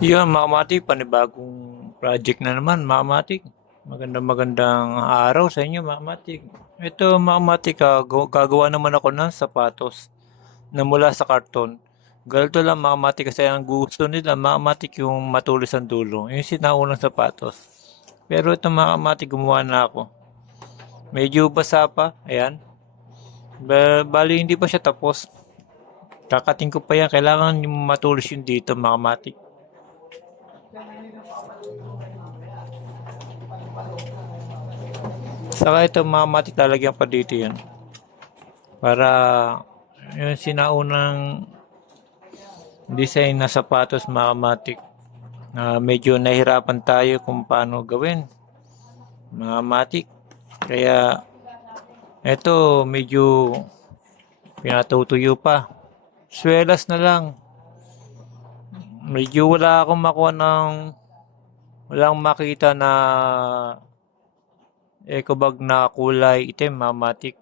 Yun, mga kamatik, panibagong project na naman, mga kamatik. Magandang magandang araw sa inyo, mga kamatik. Ito, mga kamatik, ah, gaw- gagawa naman ako ng sapatos na mula sa karton. Ganito lang, mga kamatik, kasi ang gusto nila, mga kamatik, yung matulis ang dulo. Yung sinaunang sapatos. Pero ito, mga kamatik, gumawa na ako. Medyo basa pa, ayan. Ba- bali, hindi pa siya tapos. Kakating ko pa yan. Kailangan yung matulis yung dito, mga Saka ito mga matik lalagyan pa dito yan. Para yung sinaunang design na sapatos mga matik na medyo nahirapan tayo kung paano gawin. Mga matik. Kaya ito medyo pinatutuyo pa. Swelas na lang. Medyo wala akong makuha ng walang makita na eco bag na kulay itim, mamatik.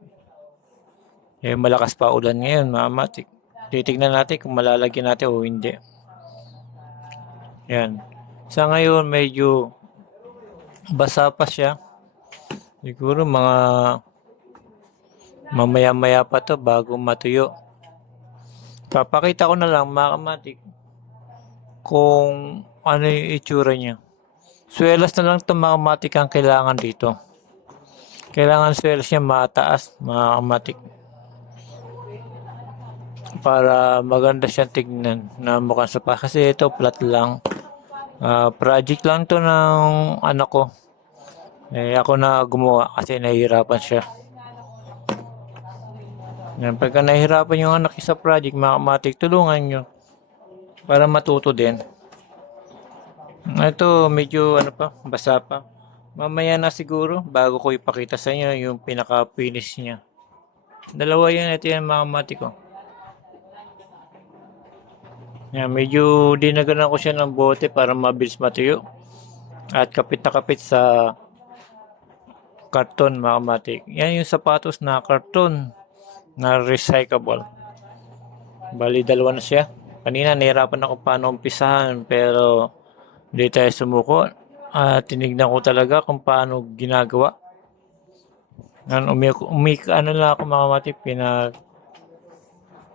Eh, malakas pa ulan ngayon, mamatik. Titignan natin kung malalagyan natin o hindi. Yan. Sa ngayon, medyo basa pa siya. Siguro mga mamaya-maya pa to bago matuyo. Papakita ko na lang, mga kung ano yung itsura niya. Swelas na lang ito mga ang kailangan dito. Kailangan swelas niya mataas, mga kamatik. Para maganda siyang tignan na mukhang sapa. Kasi ito flat lang. Ah, project lang to ng anak ko. Eh, ako na gumawa kasi nahihirapan siya. Yan, pagka nahihirapan yung anak sa project, mga kamatik, tulungan nyo. Para matuto din. Ito, medyo ano pa, basa pa. Mamaya na siguro, bago ko ipakita sa inyo yung pinaka-finish niya. Dalawa yun, ito yung mga mati ko. Yan, medyo dinaganan ko siya ng bote para mabilis matuyo. At kapit na kapit sa karton mga mati. Yan yung sapatos na karton na recyclable. Bali, dalawa na siya. Kanina, nahirapan ako paano umpisahan pero hindi tayo sumuko. At tinignan ko talaga kung paano ginagawa. Ano, umik, umik, ano lang ako mga mati, pinag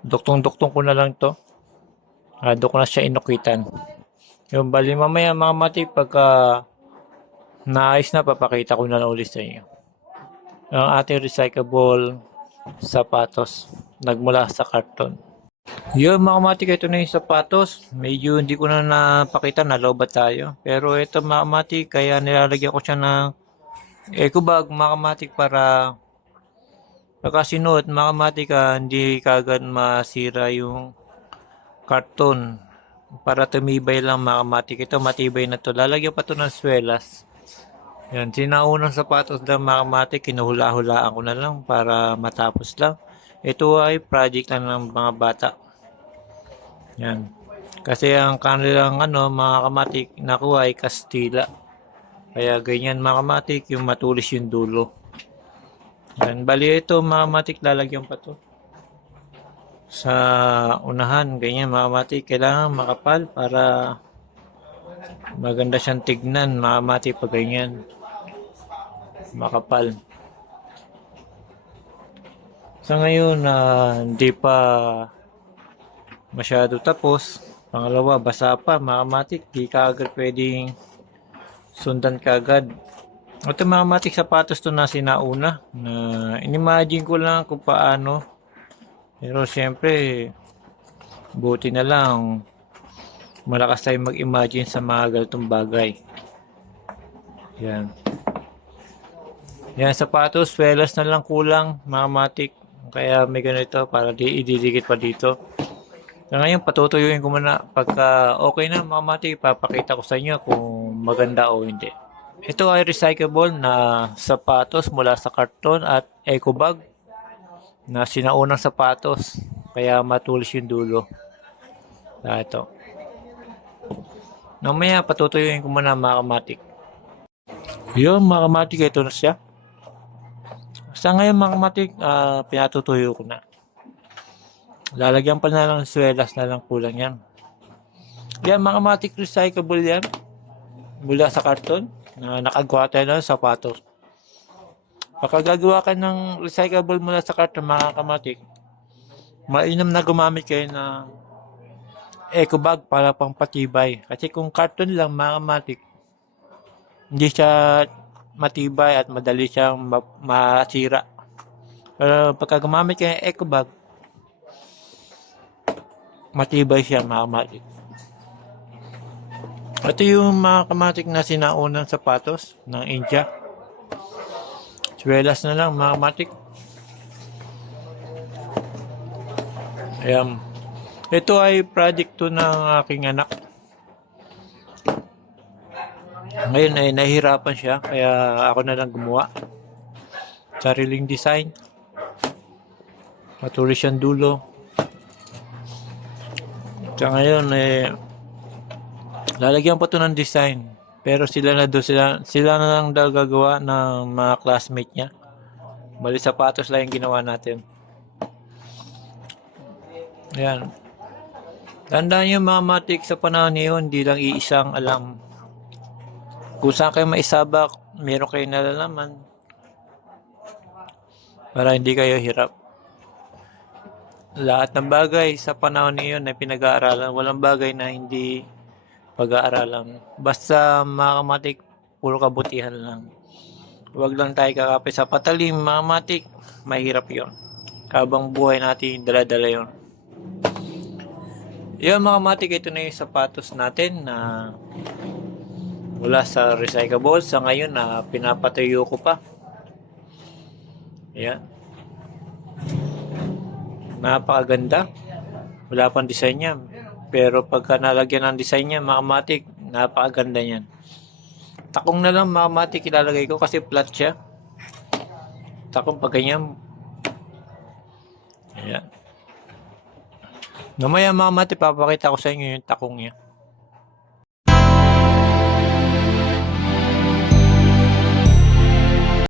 duktong-duktong ko na lang to. Ah, doon ko na siya inukitan. Yung bali mamaya mga mati, pagka naayos na, papakita ko na lang ulit sa inyo. Ang ating recyclable sapatos nagmula sa karton. Yun mga kamatik, ito na yung sapatos. Medyo hindi ko na napakita, nalobat tayo. Pero ito mga kamatik, kaya nilalagyan ko siya ng eco bag mga kamatik para pagkasinuot mga kamatik ah, hindi kagad masira yung karton. Para tumibay lang mga kamatik. Ito matibay na to. Lalagyan pa to ng swelas. Yan, sinaunang sapatos lang mga kamatik, kinuhula-hulaan ko na lang para matapos lang. Ito ay project lang ng mga bata. Yan. Kasi ang kanilang ano, mga kamatik nakuha ay Kastila. Kaya ganyan mga kamatik, yung matulis yung dulo. Yan. Bali ito mga kamatik, lalagyan pa to. Sa unahan, ganyan mga kamatik, kailangan makapal para maganda siyang tignan mga kamatik pag ganyan. Makapal. Sa ngayon, na hindi pa masyado tapos. Pangalawa, basa pa, makamatik. Di ka agad pwedeng sundan ka agad. Ito makamatik sapatos to na sinauna. Na inimagine ko lang kung paano. Pero siyempre, buti na lang malakas tayo mag-imagine sa mga ganitong bagay. Yan. Yan, sapatos, swelas na lang kulang, mga matik. Kaya may ganito para di ididikit pa dito. So ngayon, patutuyuin ko muna. Pagka okay na, mga matik, papakita ko sa inyo kung maganda o hindi. Ito ay recyclable na sapatos mula sa karton at eco bag na sinaunang sapatos. Kaya matulis yung dulo. Ah, ito. Mamaya, patutuyuin ko muna mga kamatik. Yun, mga kamatik, ito na siya. Sa ngayon mga kamatik, ah, pinatutuyo ko na. Lalagyan pa na lang ng swelas na lang kulang yan. Yan, mga matik recyclable yan. Mula sa karton na nakagawa tayo ng sapatos. Gagawa ka ng recyclable mula sa karton, mga kamatik, mainam na gumamit kayo ng eco bag para pang patibay. Kasi kung karton lang, mga kamatik, hindi siya matibay at madali siyang ma- masira. Pero pagka gumamit kayo ng eco bag, matibay siya mga. Ito yung mga kamatik na sinaunang sapatos ng India. Swelas na lang mga kamatik. Ayan. Ito ay project to ng aking anak. Ngayon ay nahihirapan siya kaya ako na lang gumawa. Sariling design. Matuloy siyang dulo. Sa ngayon eh lalagyan pa to ng design. Pero sila na do sila sila na lang daw gagawa ng mga classmate niya. Bali sapatos lang yung ginawa natin. Ayan. Tandaan nyo mga matik sa panahon ngayon, hindi lang iisang alam. Kung saan kayo maisabak, meron kayo nalalaman. Para hindi kayo hirap. Lahat ng bagay sa panahon ngayon ay pinag-aaralan. Walang bagay na hindi pag-aaralan. Basta mga kamatik, puro kabutihan lang. Huwag lang tayo kakapit sa patalim, mga. Mahirap yon. Habang buhay natin, dala-dala yon. Yung mga matik, ito na yung sapatos natin na mula sa recyclable. Sa ngayon, na pinapatayo ko pa. Ayan. Napakaganda. Wala pang design niya. Pero pagka nalagyan ng design niya, mga matik, napakaganda niyan. Takong na lang mga matik ilalagay ko kasi flat siya. Takong pag ganyan. Ayan. Mamaya mga mati, papakita ko sa inyo yung takong niya.